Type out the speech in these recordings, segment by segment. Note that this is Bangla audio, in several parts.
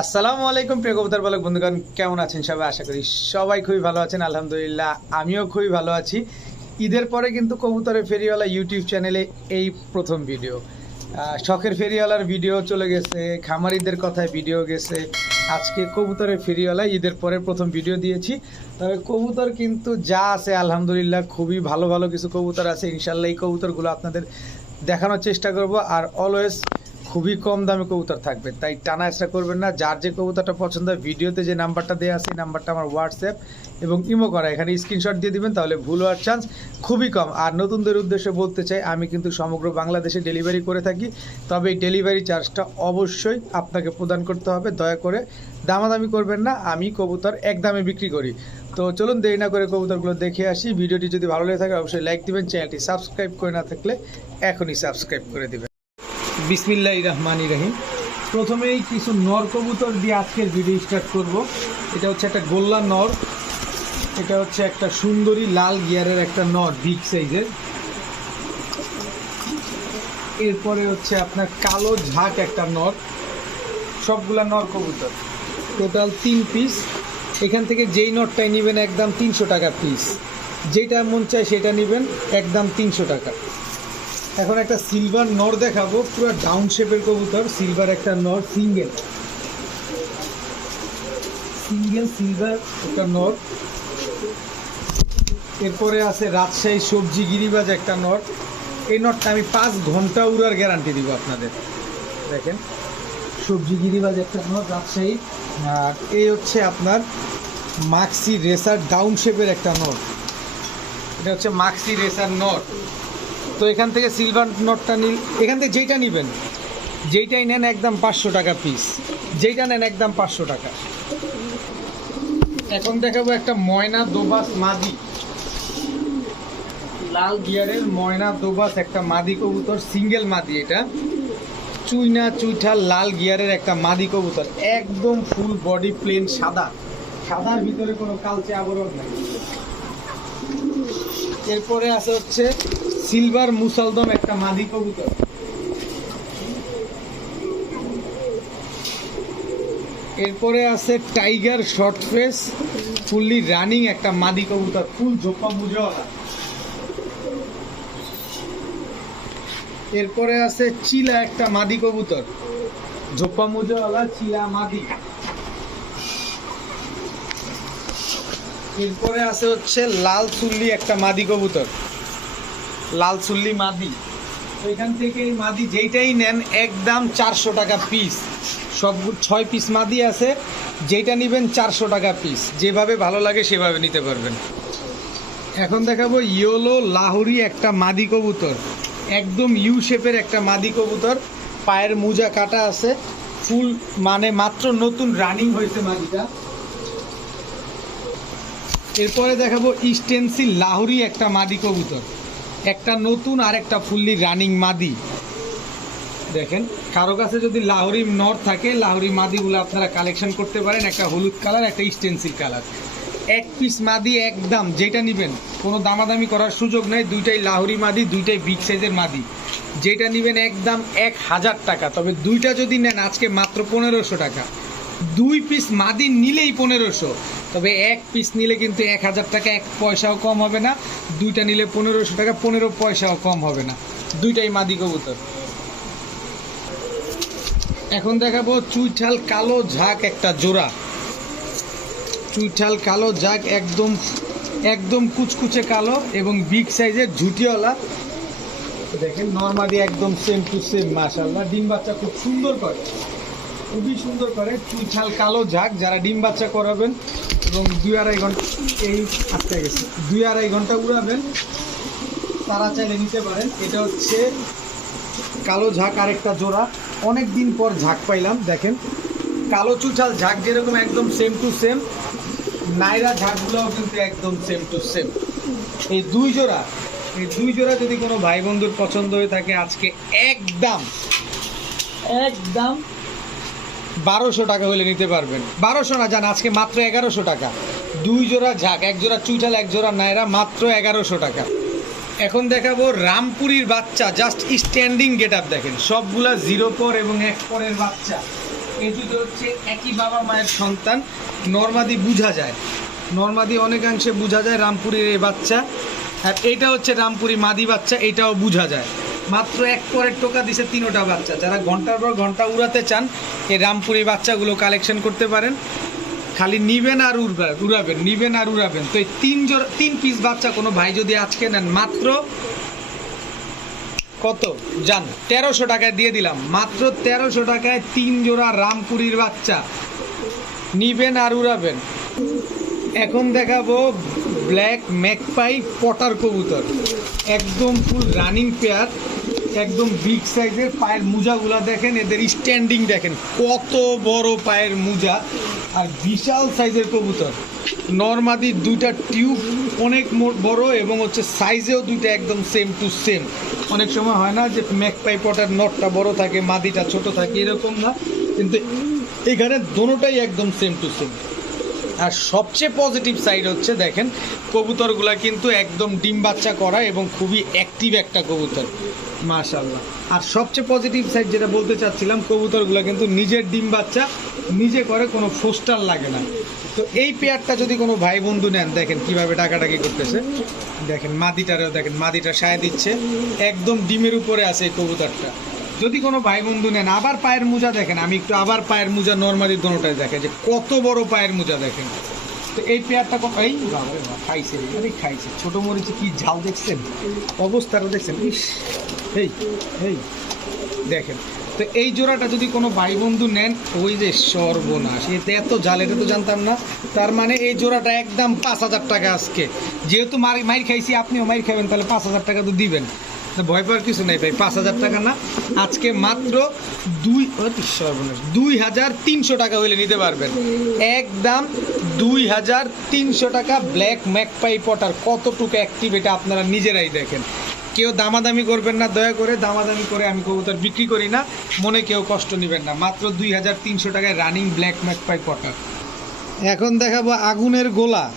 আসসালামু আলাইকুম, প্রিয় কবুতর বালক বন্ধুগণ, কেমন আছেন সবাই? আশা করি সবাই খুবই ভালো আছেন, আলহামদুলিল্লাহ আমিও খুবই ভালো আছি। ঈদের পরে কিন্তু কবুতরের ফেরিওয়ালা ইউটিউব চ্যানেলে এই প্রথম ভিডিও। শখের ফেরিওয়ালার ভিডিও চলে গেছে, খামারিদের কথায় ভিডিও গেছে। আজকে কবুতরের ফেরিওয়ালা ঈদের পরে প্রথম ভিডিও দিয়েছি। তবে কবুতর কিন্তু যা আছে, আলহামদুলিল্লাহ খুবই ভালো ভালো কিছু কবুতর আছে। ইনশাল্লাহ এই কবুতরগুলো আপনাদের দেখানোর চেষ্টা করব। আর অলওয়েজ খুবই কম দামে কবুতর থাকবে। তাই টানা এসটা করবেন না। যার যে কবুতরটা পছন্দ হয়, ভিডিওতে যে নাম্বারটা দেওয়া আছে নাম্বারটা আমার হোয়াটসঅ্যাপ এবং ইমো করা। এখানে স্ক্রিনশট দিয়ে দিবেন, তাহলে ভুল হওয়ার চান্স খুবই কম। আর নতুনদের উদ্দেশ্যে বলতে চাই, আমি কিন্তু সমগ্র বাংলাদেশে ডেলিভারি করে থাকি। তবে এই ডেলিভারি চার্জটা অবশ্যই আপনাকে প্রদান করতে হবে। দয়া করে দামাদামি করবেন না। আমি কবুতর এক দামে বিক্রি করি। তো চলুন দেরি না করে কবুতরগুলো দেখে আসি। ভিডিওটি যদি ভালো লেগে থাকে, অবশ্যই লাইক দিবেন। চ্যানেলটি সাবস্ক্রাইব করে না থাকলে এখনই সাবস্ক্রাইব করে দিবেন। বিসমিল্লাহ রহমান রহিম। প্রথমেই কিছু নর কবুতর দিয়ে আজকের ভিডিও স্টার্ট করব। এটা হচ্ছে একটা গোল্লা নর, এটা হচ্ছে একটা সুন্দরী লাল গিয়ারের একটা নর বিগ সাইজের এরপরে হচ্ছে আপনার কালো ঝাঁক একটা নর, সবগুলা নর কবুতর। টোটাল তিন পিস এখান থেকে যেই নটটাই নেবেন একদম তিনশো টাকা পিস যেটা মন চায় সেটা নেবেন একদম তিনশো টাকা। এখন একটা সিলভার নর দেখাবো, পুরো ডাউন শেপের কবুতর সিলভার একটা নর সিঙ্গেল সিঙ্গেল সিলভার একটা নর। এরপরে আছে রাজশাহী সবজি গিরিবাজ একটা নট এই নটটা আমি পাঁচ ঘণ্টা উড়ার গ্যারান্টি দিব আপনাদের। দেখেন, সবজি গিরিবাজ একটা নট রাজশাহী। আর এই হচ্ছে আপনার মাক্সি রেসার ডাউন শেপের একটা নট এটা হচ্ছে মাক্সি রেসার নট তো এখান থেকে সিলভার নটটা নিল। এখান থেকে যেইটা নেবেন, যেইটাই নেন একদম পাঁচশো টাকা পিস যেইটা নেন একদম পাঁচশো টাকা। এখন দেখাবো একটা ময়না দোবাস মাদি। লাল গিয়ারের ময়না দোবাস একটা মাদি কবুতর সিঙ্গেল মাদি এটা। চুইনা চুইঠা লাল গিয়ারের একটা মাদি কবুতর। একদম ফুল বডি প্লেন সাদা। সাদার ভিতরে কোনো কালচে আবরণ নাই। এরপরে আছে হচ্ছে সিলভার মুসালদম একটা মাদি কবুতর। এরপরে আছে tiger short face, fully running একটা মাদি কবুতর, ফুল ঝোপা মুজওয়ালা এরপরে আছে চিলা একটা মাদি কবুতর। ঝোপা মুজওয়ালা চিলা মাদি। এরপরে আছে হচ্ছে লাল চুল্লি একটা মাদি কবুতর। লাল চুল্লি মাদি এখান থেকে মাদি যেইটাই নেন, একদম চারশো টাকা পিস সব ছয় পিস মাদি আছে যেটা নেবেন চারশো টাকা পিস যেভাবে ভালো লাগে সেভাবে নিতে পারবেন। এখন দেখাবো ইয়োলো লাহুরি একটা মাদি কবুতর। একদম ইউ শেপের একটা মাদি কবুতর। পায়ের মোজা কাটা আছে। ফুল মানে মাত্র নতুন রানিং হয়েছে মাদিটা। এরপরে দেখাবো ইস্টেন্সি লাহুরি একটা মাদি কবুতর। একটা নতুন আর একটা ফুললি রানিং মাদি। দেখেন, কারও কাছে যদি লাহোরি নর থাকে, লাহোরি মাদিগুলো আপনারা কালেকশন করতে পারেন, একটা হলুদ কালার, একটা স্টেন্সিল কালার। এক পিস মাদি একদম যেটা নেবেন, কোনো দামাদামি করার সুযোগ নেই, দুইটাই লাহোরি মাদি, দুইটাই বিগ সাইজের মাদি। যেটা নেবেন একদম এক হাজার টাকা, তবে দুইটা যদি নেন, আজকে মাত্র পনেরোশো টাকা। দুই পিস মাদি নিলেই পনেরোশো। তবে এক পিস নিলে কিন্তু এক হাজার টাকা, এক পয়সাও কম হবে না। দুইটা নিলে পনেরোশো টাকা, পনেরো পয়সাও কম হবে না। দুইটাই মাদি কবুতর। এখন দেখাবো চুইঠাল কালো ঝাঁক একটা জোড়া। চুইঠাল কালো ঝাঁক একদম একদম কুচকুচে কালো এবং বিগ সাইজের ঝুটিওয়ালা। দেখেন নর্মালি একদম সেম টু সেম মাশাল্লাহ ডিম বাচ্চা খুব সুন্দর করে। খুবই সুন্দর করে চুইঠাল কালো ঝাঁক। যারা ডিম বাচ্চা করাবেন এবং দুই আড়াই ঘণ্টা এই আটকে গেছে। দুই আড়াই ঘণ্টা উড়াবেন, তারা চাইলে নিতে পারেন। এটা হচ্ছে কালো ঝাঁক আরেকটা জোড়া। অনেক দিন পর ঝাঁক পাইলাম, দেখেন। কালো চুচাল ঝাঁক যেরকম, একদম সেম টু সেম নাইরা ঝাঁকগুলোও কিন্তু একদম সেম টু সেম এই দুই জোড়া, এই দুই জোড়া যদি কোনো ভাই বন্ধুর পছন্দ হয়ে থাকে, আজকে একদম একদম বারোশো টাকা হলে নিতে পারবেন। বারোশো না, জান, আজকে মাত্র এগারোশো টাকা। দুই জোড়া ঝাঁক, এক জোড়া চুইঠাল, এক জোড়া নায়রা, মাত্র এগারোশো টাকা। এখন দেখাবো রামপুরির বাচ্চা, জাস্ট স্ট্যান্ডিং গেট আপ দেখেন। সবগুলা জিরো পর এবং এক পরের বাচ্চা। এই হচ্ছে একই বাবা মায়ের সন্তান। নর্মাদি বোঝা যায়। নর্মাদি অনেকাংশে বোঝা যায় রামপুরীর এই বাচ্চা। আর এটা হচ্ছে রামপুরি মাদি বাচ্চা, এটাও বোঝা যায়। মাত্র এক পরের টোকা দিছে তিনোটা বাচ্চা। যারা ঘণ্টার পর ঘণ্টা উড়াতে চান, এই রামপুরি বাচ্চাগুলো কালেকশন করতে পারেন। খালি নিবেন আর উড়বেন উড়াবেন, নিবেন আর উড়াবেন। তো এই তিন জোড়া তিন পিস বাচ্চা কোনো ভাই যদি আজকে নেন, মাত্র কত? জান, তেরোশো টাকায় দিয়ে দিলাম। মাত্র তেরোশো টাকায় তিন জোড়া রামপুরীর বাচ্চা। নিবেন আর উড়াবেন। এখন দেখাবো ব্ল্যাক ম্যাকপাই পটার কবুতর। একদম ফুল রানিং পেয়ার একদম বিগ সাইজের পায়ের মোজাগুলা দেখেন, এদের স্ট্যান্ডিং দেখেন, কত বড় পায়ের মোজা। আর বিশাল সাইজের কবুতর। নর্মাদি দুইটা টিউব অনেক বড় এবং হচ্ছে সাইজেও দুইটা একদম সেম টু সেম অনেক সময় হয় না যে ম্যাকপাই পটার নটটা বড় থাকে, মাদিটা ছোট থাকে, এরকম না। কিন্তু এখানে দোনোটাই একদম সেম টু সেম আর সবচেয়ে পজিটিভ সাইড হচ্ছে, দেখেন, কবুতরগুলা কিন্তু একদম ডিম বাচ্চা করা এবং খুবই অ্যাক্টিভ একটা কবুতর। মাশাল্লাহ আর সবচেয়ে পজিটিভ সাইড যেটা বলতে চাচ্ছিলাম, কবুতরগুলা কিন্তু নিজের ডিম বাচ্চা, নিজে করে কোনো ফোস্টার লাগে না। তো এই পেয়ারটা যদি কোনো ভাই বন্ধু নেন, দেখেন কীভাবে টাকাটাকি করতেছে। দেখেন মাদিটারও, দেখেন মাদিটা সায় দিচ্ছে। একদম ডিমের উপরে আছে এই কবুতরটা। যদি কোনো ভাই বন্ধু নেন, আবার পায়ের মোজা দেখেন, আমি একটু আবার পায়ের মোজা নর্মালি দোনোটাই দেখে যে কত বড় পায়ের মোজা দেখেন। তো এই পেয়ারটা কত এই খাইছে আরে খাইছে। ছোট মরিচে কি ঝাল দেখছেন? অবস্থাটা দেখছেন, ইস, এই এই, দেখেন। তো এই জোড়াটা যদি কোনো ভাই বন্ধু নেন, ওই যে সর্বনাশ, এতে এত জাল এটা তো জানতাম না। তার মানে এই জোড়াটা একদম পাঁচ হাজার টাকা আজকে। যেহেতু মারি মাইর খাইছি, আপনিও মাইর খাবেন তাহলে পাঁচ হাজার টাকা তো দিবেন। ভয় পাওয়ার কিছু নেই ভাই, পাঁচ হাজার টাকা না। আজকে মাত্র দুই সর্বনাশ। দুই হাজার তিনশো টাকা হইলে নিতে পারবেন। একদম দুই হাজার তিনশো টাকা ব্ল্যাক ম্যাকপাই পটার। কতটুকু অ্যাক্টিভ এটা আপনারা নিজেরাই দেখেন। কেউ দামাদামি করবেন না, দয়া করে দামাদামি করে আমি কবুতর বিক্রি করি না। মনে কেউ কষ্ট নেবেন না। মাত্র দুই হাজার তিনশো টাকায় রানিং ব্ল্যাক ম্যাকপাই পটার। এখন দেখাবো আগুনের গোলা।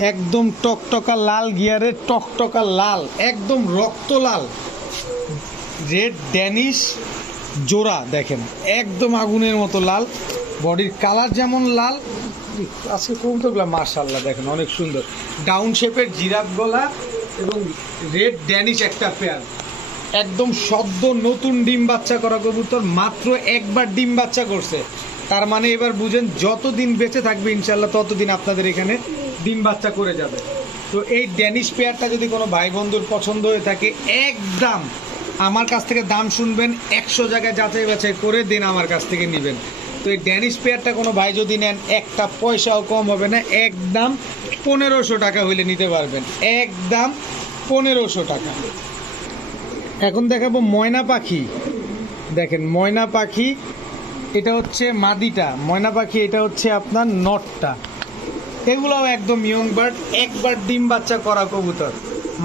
একদম টকটকা লাল গিয়ারের টকটকা লাল, একদম রক্ত লাল। রেড ড্যানিশ জোড়া, দেখেন, একদম আগুনের মতো লাল। বডির কালার যেমন লাল। আজকে কবুতরগুলো মার্শাল্লাহ দেখেন, অনেক সুন্দর। ডাউন শেপের জিরাফ গলা এবং রেড ড্যানিশ একটা পেয়ার একদম সদ্য নতুন ডিম বাচ্চা করা কবুতর, মাত্র একবার ডিম বাচ্চা করছে। তার মানে এবার বুঝেন, যতদিন বেঁচে থাকবে ইনশাল্লাহ ততদিন আপনাদের এখানে ডিম বাচ্চা করে যাবে। তো এই ড্যানিশ পেয়ারটা যদি কোনো ভাই বন্ধুর পছন্দ হয়ে থাকে, একদম আমার কাছ থেকে দাম শুনবেন, একশো জায়গায় যাচাই বাছাই করে দিন আমার কাছ থেকে নেবেন। তো এই ড্যানিশ পেয়ারটা কোনো ভাই যদি নেন, একটা পয়সাও কম হবে না, একদম পনেরোশো টাকা হইলে নিতে পারবেন। একদম পনেরোশো টাকা। এখন দেখাবো ময়না পাখি। দেখেন, ময়না পাখি, এটা হচ্ছে মাদিটা। ময়না পাখি, এটা হচ্ছে আপনার নটটা। এগুলোও একদম ইয়ং বার্ড একবার ডিম বাচ্চা করা কবুতর।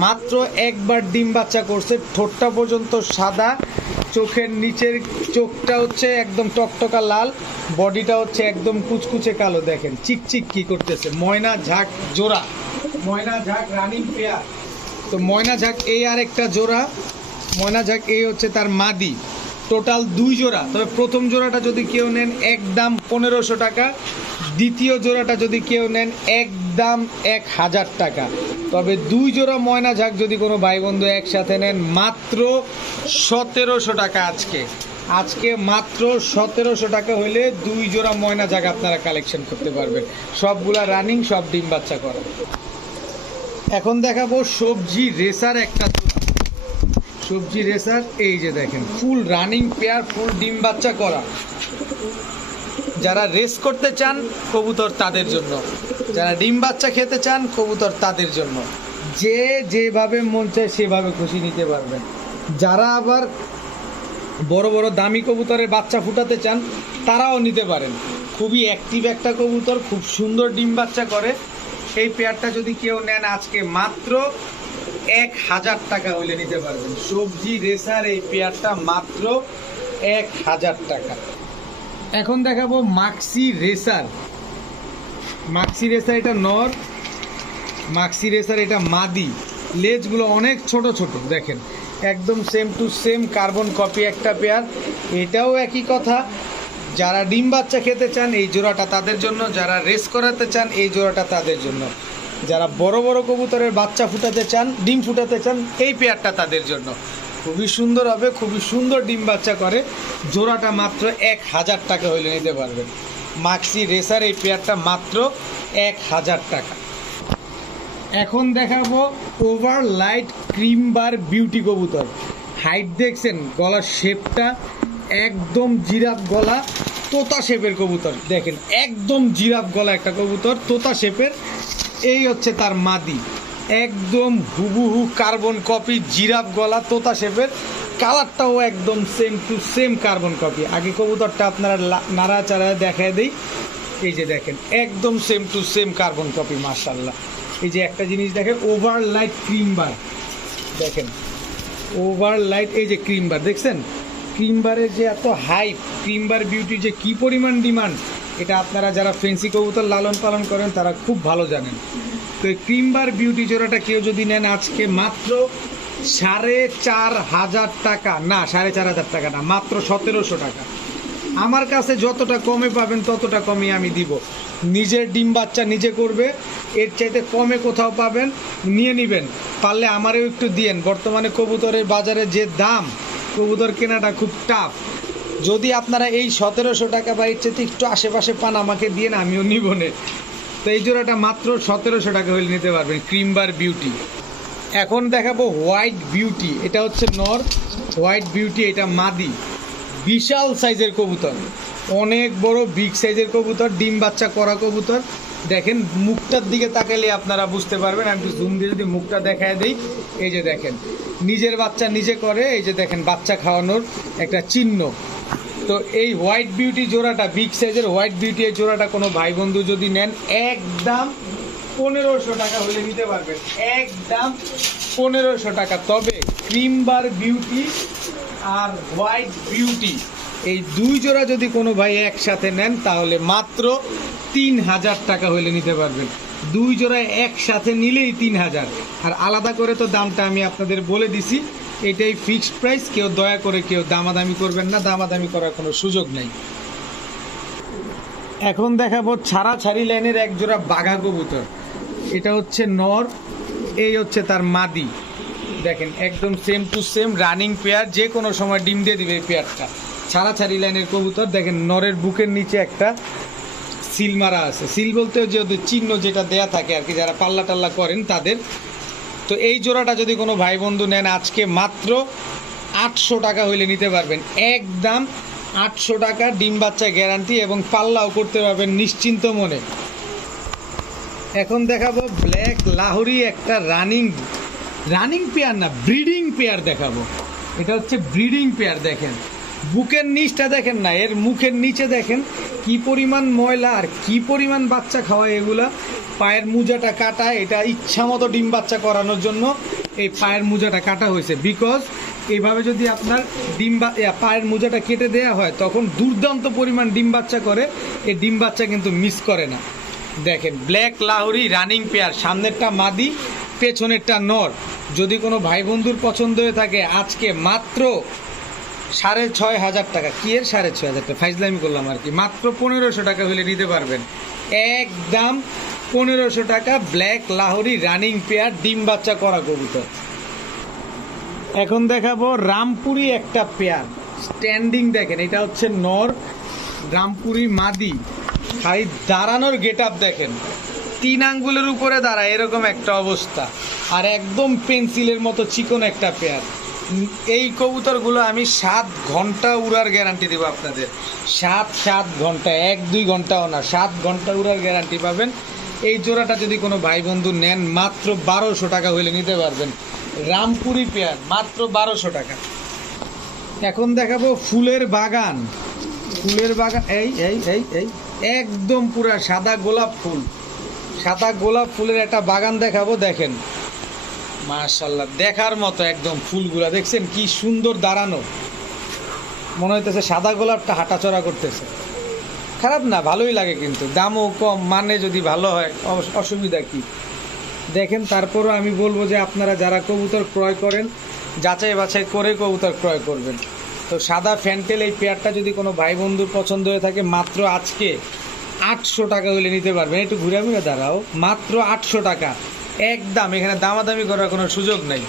মাত্র একবার ডিম বাচ্চা করছে, ঠোঁটটা পর্যন্ত সাদা, চোখের নিচের চোখটা হচ্ছে একদম টকটকা লাল, বডিটা হচ্ছে একদম কুচকুচে কালো, দেখেন, চিকচিক কি করতেছে। ময়না ঝাঁক জোড়া। ময়না ঝাঁক রানিং পেয়ার তো ময়না ঝাঁক এই আর একটা জোড়া। ময়না ঝাঁক এই হচ্ছে তার মাদি। টোটাল দুই জোড়া। তবে প্রথম জোড়াটা যদি কেউ নেন, একদম পনেরোশো টাকা। দ্বিতীয় জোড়াটা যদি কেউ নেন, একদম এক হাজার টাকা। তবে দুই জোড়া ময়না ঝাঁক যদি কোনো ভাই বন্ধু একসাথে নেন, মাত্র সতেরোশো টাকা আজকে। আজকে মাত্র সতেরোশো টাকা হইলে দুই জোড়া ময়না ঝাঁক আপনারা কালেকশন করতে পারবেন। সবগুলা রানিং সব ডিম বাচ্চা করা। এখন দেখাবো সবজি রেসার একটা। সবজি রেসার, এই যে দেখেন ফুল রানিং পেয়ার ফুল ডিম বাচ্চা করা। যারা রেস করতে চান, কবুতর তাদের জন্য। যারা ডিম বাচ্চা খেতে চান, কবুতর তাদের জন্য। যে যেভাবে মন চায় সেভাবে খুশি নিতে পারবেন। যারা আবার বড় বড় দামি কবুতরের বাচ্চা ফুটাতে চান, তারাও নিতে পারেন। খুবই অ্যাক্টিভ একটা কবুতর, খুব সুন্দর ডিম বাচ্চা করে। সেই পেয়ারটা যদি কেউ নেন, আজকে মাত্র এক হাজার টাকা হইলে নিতে পারবেন। সবজি রেসার এই পেয়ারটা মাত্র এক হাজার টাকা। এখন দেখাবো মাক্সি রেসার মাক্সি রেসার এটা নর মাক্সি রেসার এটা মাদি। লেজগুলো অনেক ছোট ছোট, দেখেন। একদম same to same carbon copy একটা পেয়ার এটাও একই কথা, যারা ডিম বাচ্চা খেতে চান, এই জোড়াটা তাদের জন্য। যারা রেস করাতে চান, এই জোড়াটা তাদের জন্য। যারা বড় বড় কবুতরের বাচ্চা ফুটাতে চান, ডিম ফুটাতে চান, এই পেয়ারটা তাদের জন্য। খুবই সুন্দর হবে, খুবই সুন্দর ডিম বাচ্চা করে। জোড়াটা মাত্র এক হাজার টাকা হইলে নিতে পারবেন। মাক্সি রেসার এই পেয়ারটা মাত্র এক হাজার টাকা। এখন দেখাবো over light cream bar beauty কবুতর। হাইট দেখছেন, গলার শেপটা একদম জিরাফ গলা, তোতা শেপের কবুতর। দেখেন, একদম জিরাফ গলা একটা কবুতর, তোতা শেপের। এই হচ্ছে তার মাদি। একদম হুবহু কার্বন কপি জিরাফ গলা, তোতা শেপের কালারটাও একদম same to same carbon copy আগে কবুতরটা আপনারা নাড়াচাড়া দেখায় দেই। এই যে দেখেন, একদম same to same carbon copy মার্শাল্লাহ এই যে একটা জিনিস দেখেন ওভার লাইট ক্রিম বার দেখেন ওভার লাইট এই যে ক্রিম বার দেখছেন? ক্রিম বারের যে এত হাইপ ক্রিম বার বিউটি যে কি পরিমাণ ডিমান্ড এটা আপনারা যারা ফেন্সি কবুতর লালন পালন করেন, তারা খুব ভালো জানেন। তো এই ক্রিমবার বিউটি জোড়াটা কেউ যদি নেন আজকে মাত্র সাড়ে চার হাজার টাকা। না, সাড়ে চার হাজার টাকা না, মাত্র সতেরোশো টাকা। আমার কাছে যতটা কমে পাবেন, ততটা কমই আমি দিব। নিজের ডিম বাচ্চা নিজে করবে, এর চাইতে কমে কোথাও পাবেন, নিয়ে নেবেন। পারলে আমারও একটু দিয়েন। বর্তমানে কবুতরের বাজারে যে দাম, কবুতর কেনাটা খুব টাফ যদি আপনারা এই সতেরোশো টাকা বা এর চাইতে একটু আশেপাশে পান, আমাকে দিয়ে না, আমিও নিব নে। তো এই জোড়াটা মাত্র সতেরোশো টাকা হলে নিতে পারবেন ক্রিমবার বিউটি এখন দেখাবো হোয়াইট বিউটি এটা হচ্ছে নর হোয়াইট বিউটি এটা মাদি। বিশাল সাইজের কবুতর, অনেক বড় বিগ সাইজের কবুতর, ডিম বাচ্চা করা কবুতর। দেখেন, মুখটার দিকে তাকালে আপনারা বুঝতে পারবেন। আমি জুম দিয়ে যদি মুখটা দেখায় দিই, এই যে দেখেন, নিজের বাচ্চা নিজে করে, এই যে দেখেন, বাচ্চা খাওয়ানোর একটা চিহ্ন। তো এই হোয়াইট বিউটি জোড়াটা, বিগ সাইজের হোয়াইট বিউটি এই জোড়াটা কোনো ভাই বন্ধু যদি নেন, একদম পনেরোশো টাকা হলে নিতে পারবেন। একদম পনেরোশো টাকা। তবে ক্রিম বার বিউটি আর হোয়াইট বিউটি, এই দুই জোড়া যদি কোনো ভাই একসাথে নেন, তাহলে মাত্র তিন হাজার টাকা হলে নিতে পারবেন। দুই জোড়া একসাথে নিলেই তিন হাজার। আর আলাদা করে তো দামটা আমি আপনাদের বলে দিছি। এটাই ফিক্সড প্রাইস কেউ দয়া করে কেউ দামাদামি করবেন না, দামাদামি করার কোনো সুযোগ নেই। এখন দেখাবো ছাড়া ছাড়ি লাইনের এক জোড়া বাঘা কবুতর। এটা হচ্ছে নর, এই হচ্ছে তার মাদি। দেখেন, একদম same to same running pair যে কোনো সময় ডিম দিয়ে দিবে এই পেয়ারটা ছাড়া ছাড়ি লাইনের কবুতর, দেখেন নরের বুকের নিচে একটা সিল মারা আছে। সিল বলতে যেহেতু চিহ্ন যেটা দেয়া থাকে আর কি, যারা পাল্লা টাল্লা করেন তাদের তো এই জোড়াটা যদি কোনো ভাই বন্ধু নেন, আজকে মাত্র আটশো টাকা হইলে নিতে পারবেন। একদম আটশো টাকা ডিম বাচ্চা গ্যারান্টি এবং পাল্লাও করতে পারবেন নিশ্চিন্ত মনে। এখন দেখাবো ব্ল্যাক লাহোরি একটা রানিং রানিং পেয়ার না ব্রিডিং পেয়ার দেখাবো। এটা হচ্ছে ব্রিডিং পেয়ার দেখেন। বুকের নিচটা দেখেন না, এর মুখের নিচে দেখেন কি পরিমাণ ময়লা আর কি পরিমাণ বাচ্চা খাওয়ায় এগুলা। পায়ের মুজাটা কাটা, এটা ইচ্ছা মতো ডিম বাচ্চা করানোর জন্য এই পায়ের মুজাটা কাটা হয়েছে। বিকজ এইভাবে যদি আপনার ডিম বা পায়ের মুজাটা কেটে দেওয়া হয়, তখন দুর্দান্ত পরিমাণ ডিম বাচ্চা করে এই ডিম বাচ্চা কিন্তু মিস করে না। দেখেন ব্ল্যাক লাহরি রানিং পেয়ার সামনেরটা মাদি, পেছনেরটা নর। যদি কোনো ভাই বন্ধুর পছন্দ হয়ে থাকে, আজকে মাত্র সাড়ে ছয় হাজার টাকা। কি এর সাড়ে ছয় হাজার টাকা? ফাইজলামি করলাম আর কি। মাত্র পনেরোশো টাকা হলে নিতে পারবেন। একদম পনেরোশো টাকা ব্ল্যাক লাহোরি রানিং পেয়ার ডিম বাচ্চা করা কবুতর। এখন দেখাবো রামপুরি একটা পেয়ার। স্ট্যান্ডিং দেখেন, এটা হচ্ছে নর, রামপুরি মাদি। খালি দাঁড়ানোর গেট আপ দেখেন। তিন আঙ্গুলের উপরে দাঁড়ায়, এরকম একটা অবস্থা। আর একদম পেন্সিলের মতো চিকন একটা পেয়ার। এই কবুতরগুলো আমি সাত ঘণ্টা উড়ার গ্যারান্টি দেবো আপনাদের। সাত সাত ঘণ্টা, এক, দুই ঘন্টাও না, সাত ঘণ্টা উড়ার গ্যারান্টি পাবেন। এই জোড়াটা যদি কোনো ভাই বন্ধু নেন, মাত্র বারোশো টাকা হইলে নিতে পারবেন। রামপুরি পেয়ার, মাত্র বারোশো টাকা। এখন দেখাবো ফুলের বাগান। ফুলের বাগান, এই এই এই এই। একদম পুরা সাদা গোলাপ ফুল। সাদা গোলাপ ফুলের একটা বাগান দেখাবো, দেখেন। মাশাল্লাহ, দেখার মতো একদম ফুলগুলা। দেখছেন কি সুন্দর দাঁড়ানো। মনে হইতেছে সাদা গোলাপটা হাঁটাচড়া করতেছে। খারাপ না, ভালোই লাগে কিন্তু। দামও কম মানে যদি ভালো হয় অস- অসুবিধা কি? দেখেন, তারপরও আমি বলব যে আপনারা যারা কবুতর ক্রয় করেন, যাচাই বাছাই করে কবুতর ক্রয় করবেন। তো সাদা ফ্যান্টেল এই পেয়ারটা যদি কোনো ভাই বন্ধুর পছন্দ হয়ে থাকে, মাত্র আজকে আটশো টাকা হলে নিতে পারবেন। একটু ঘুরে ঘুরে দাঁড়াও, মাত্র আটশো টাকা। একদম, এখানে দামাদামি করার কোনো সুযোগ নেই।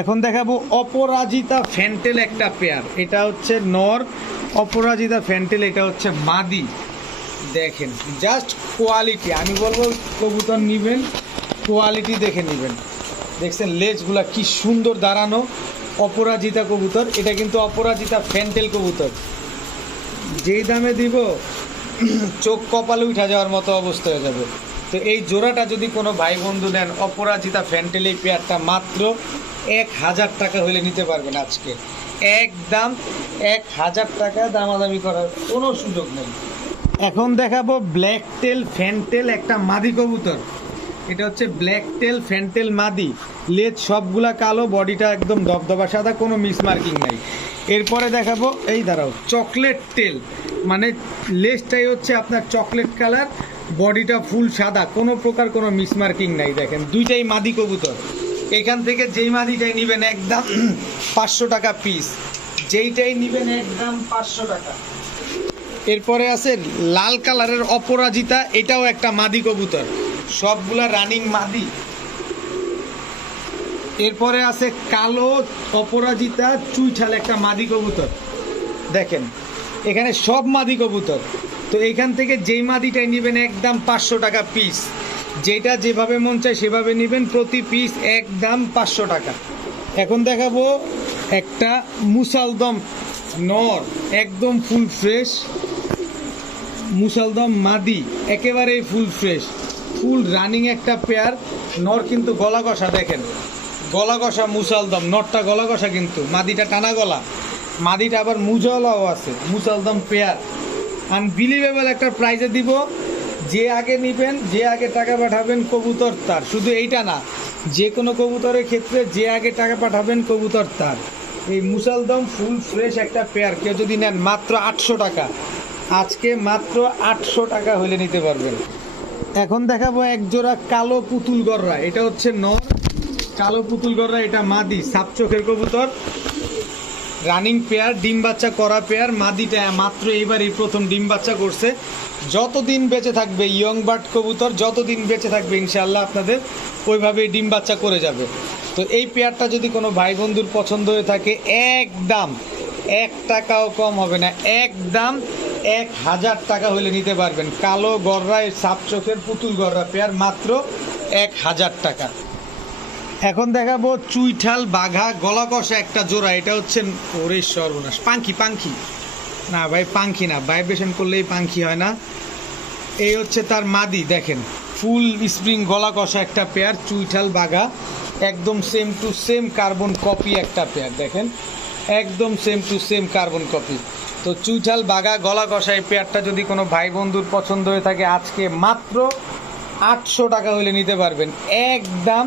এখন দেখাবো অপরাজিতা ফ্যান্টেল একটা পেয়ার এটা হচ্ছে নর, অপরাজিতা ফ্যান্টেল, এটা হচ্ছে মাদি। দেখেন জাস্ট কোয়ালিটি আমি বলব কবুতর নিবেন কোয়ালিটি দেখে নেবেন। দেখছেন, লেজগুলা কি সুন্দর দাঁড়ানো, অপরাজিতা কবুতর। এটা কিন্তু অপরাজিতা ফ্যান্টেল কবুতর। যেই দামে দিব, চোখ কপালে উঠা যাওয়ার মতো অবস্থা হয়ে যাবে। তো এই জোড়াটা যদি কোনো ভাই বন্ধু নেন, অপরাজিতা ফ্যান্টেল পেয়ারটা মাত্র এক হাজার টাকা হলে নিতে পারবেন আজকে। একদম এক হাজার টাকা দামাদামি করার কোনো সুযোগ নেই। এখন দেখাবো ব্ল্যাক টেল ফ্যান্টেল একটা মাদি কবুতর। এটা হচ্ছে ব্ল্যাক টেল ফ্যান্টেল মাদি। লেজ সবগুলা কালো, বডিটা একদম দবদবা সাদা, কোনো মিসমার্কিং নাই। এরপরে দেখাবো, এই দাঁড়াও, চকলেট টেল মানে লেজটাই হচ্ছে আপনার চকলেট কালার, বডিটা ফুল সাদা, কোনো প্রকার কোনো মিসমার্কিং নাই, দেখেন। দুইটাই মাদি কবুতর। এখান থেকে যেই মাদিটাই নেবেন একদম পাঁচশো টাকা পিস যেইটাই নেবেন একদম পাঁচশো টাকা। এরপরে আছে লাল কালারের অপরাজিতা, এটাও একটা মাদি কবুতর। সবগুলা রানিং মাদি। এরপরে আছে কালো অপরাজিতা, চুইঠাল একটা মাদি কবুতর। দেখেন, এখানে সব মাদি কবুতর। তো এখান থেকে যেই মাদিটাই নেবেন একদম পাঁচশো টাকা পিস যেটা যেভাবে মন চায় সেভাবে নেবেন। প্রতি পিস এক দাম পাঁচশো টাকা। এখন দেখাবো একটা মুসালদম নর, একদম ফুল ফ্রেশ মুসালদম মাদি, একেবারেই ফুল ফ্রেশ ফুল রানিং একটা পেয়ার নর কিন্তু গলা কষা দেখেন। গলা কষা মুসালদম, নরটা গলা কষা কিন্তু। মাদিটা টানা গলা। মাদিটা আবার মুজলাও আছে, মুসালদম পেয়ার আনবিলিভেবল একটা প্রাইজে দিব। যে আগে নিবেন, যে আগে টাকা পাঠাবেন কবুতর তার। শুধু এইটা না, যে কোনো কবুতরের ক্ষেত্রে যে আগে টাকা পাঠাবেন কবুতর তার। এই মুসালদম ফুল ফ্রেশ একটা পেয়ার, কেউ যদি নেন মাত্র আটশো টাকা। আজকে মাত্র আটশো টাকা হলে নিতে পারবেন। এখন দেখাবো এক জোড়া কালো পুতুল গররা। এটা হচ্ছে নর। কালো পুতুল গররা, এটা মাদি, সাপ চোখের কবুতর। রানিং পেয়ার, ডিম বাচ্চা করা পেয়ার, মাদিটা মাত্র এইবারই প্রথম ডিম বাচ্চা করছে। যতদিন বেঁচে থাকবে ইয়ং বার্ড কবুতর, যতদিন বেঁচে থাকবে ইনশাল্লাহ আপনাদের ওইভাবেই ডিম বাচ্চা করে যাবে। তো এই পেয়ারটা যদি কোনো ভাই বন্ধুর পছন্দ হয়ে থাকে একদম এক টাকাও কম হবে না একদম এক হাজার টাকা হলে নিতে পারবেন। কালো গররায় সাপ চোখের পুতুল গররা পেয়ার মাত্র এক হাজার টাকা। এখন দেখাবো চুইঠাল, বাঘা গলা কষা একটা জোড়া। এটা হচ্ছে ওরে সর্বনাশ। পাঙ্খি পাঙ্খি না ভাই পাঙ্খি না। ভাইব্রেশন করলেই পাঙ্খি হয় না। এই হচ্ছে তার মাদি, দেখেন। ফুল স্প্রিং গলা কষা একটা পেয়ার, চুইঠাল, বাঘা। একদম same to same carbon copy একটা পেয়ার, দেখেন। একদম same to same carbon copy তো চুইঠাল, বাঘা গলা কষা এই পেয়ারটা যদি কোনো ভাই বন্ধুর পছন্দ হয়ে থাকে, আজকে মাত্র আটশো টাকা হলে নিতে পারবেন। একদম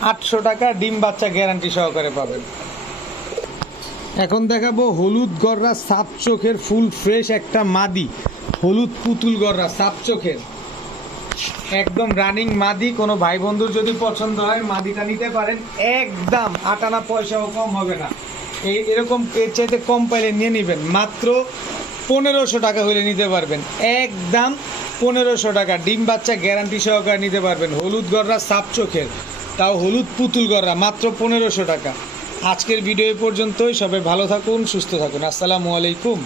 আটশো টাকা ডিম বাচ্চা গ্যারান্টি সহকারে পাবেন। এখন দেখাবো হলুদ গররা সাপ চোখের ফুল ফ্রেশ একটা মাদি। হলুদ পুতুল গররা সাপ চোখের। একদম রানিং মাদি, কোনো ভাই বন্ধুর যদি পছন্দ হয়, মাদিটা নিতে পারেন। একদম আটানা পয়সাও কম হবে না। এই এরকম এর চাইতে কম পাইলে নিয়ে নেবেন। মাত্র পনেরোশো টাকা হলে নিতে পারবেন। একদম পনেরোশো টাকা ডিম বাচ্চা গ্যারান্টি সহকারে নিতে পারবেন। হলুদ গররা সাপ চোখের। তাও হলুদ পুতুল গড়া মাত্র পনেরোশো টাকা। আজকের ভিডিও পর্যন্তই, সবাই ভালো থাকুন, সুস্থ থাকুন। আসসালামু আলাইকুম।